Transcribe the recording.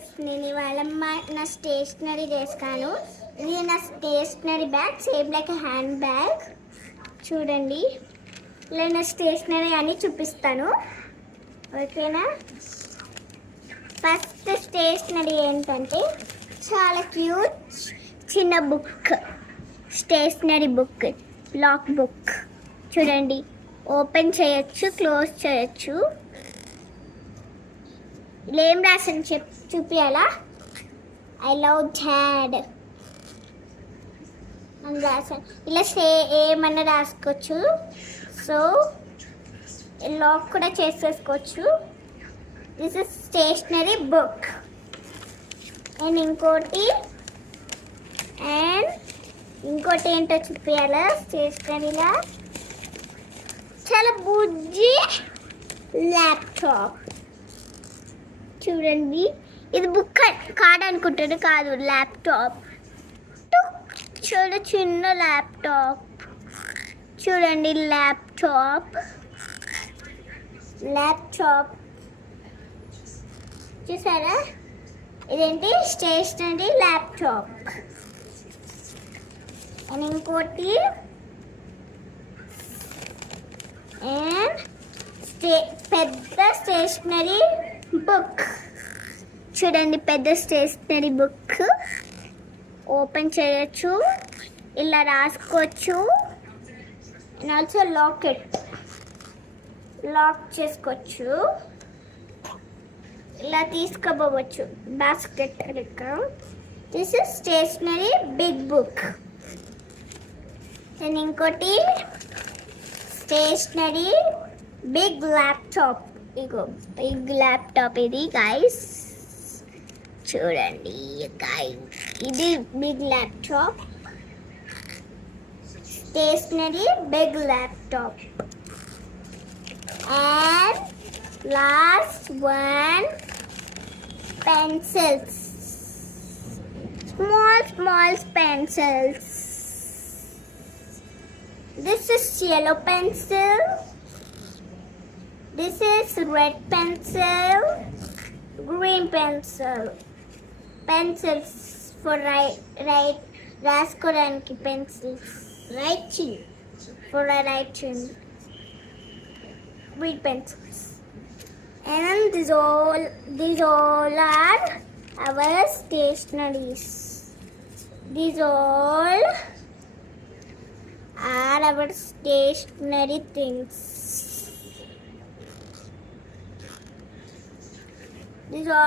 గైస్, నేను ఇవాళ నా స్టేషనరీ చేస్తాను. ఇది నా stationery bag, same like hand bag. చూడండి, ఇలా నా స్టేషనరీ అని చూపిస్తాను. ఓకేనా? ఫస్ట్ స్టేషనరీ ఏంటంటే చాలా క్యూట్ చిన్న book, stationery book, lock book. చూడండి, ఓపెన్ చేయొచ్చు, క్లోజ్ చేయొచ్చు. ఇలా ఏం రాసాను చూపించాలా? ఐ లవ్ డాడ్ అని రాసాను. ఇలా ఏమన్నా రాసుకోవచ్చు. సో లాక్ కూడా చేసేసుకోవచ్చు. This is stationery book. And ఇంకోటి ఏంటో చూపించాలా? స్టేషనరీలా చాలా బుజ్జి ల్యాప్టాప్. చూడండి, ఇది బుక్ కార్డ్ అనుకుంటాను, కాదు ల్యాప్టాప్. చిన్న ల్యాప్టాప్. చూడండి, ల్యాప్టాప్ చూసారా? ఇదేంటి? Stationery laptop. అండ్ ఇంకోటి పెద్ద స్టేషనరీ బుక్. చూడండి, పెద్ద స్టేషనరీ బుక్. ఓపెన్ చేయొచ్చు, ఇలా రాసుకోవచ్చు. అండ్ ఆల్సో లాక్ చేసుకోవచ్చు. ఇలా తీసుకోపోవచ్చు బాస్కెట్ లెక్క. This is stationery big book. And ఇంకోటి స్టేషనరీ బిగ్ ల్యాప్టాప్. ఇగో బిగ్ ల్యాప్టాప్ ఇది గైస్. చూడండి గైస్, ఇది big laptop, stationery big laptop. And last one, pencils, small pencils. This is yellow pencil, this is red pencil, green pencil. Pencils for right రాసుకోవడానికి pencils, right chin for a right chin, read pencils. And these all are our stationaries. These all are our stationary things. These all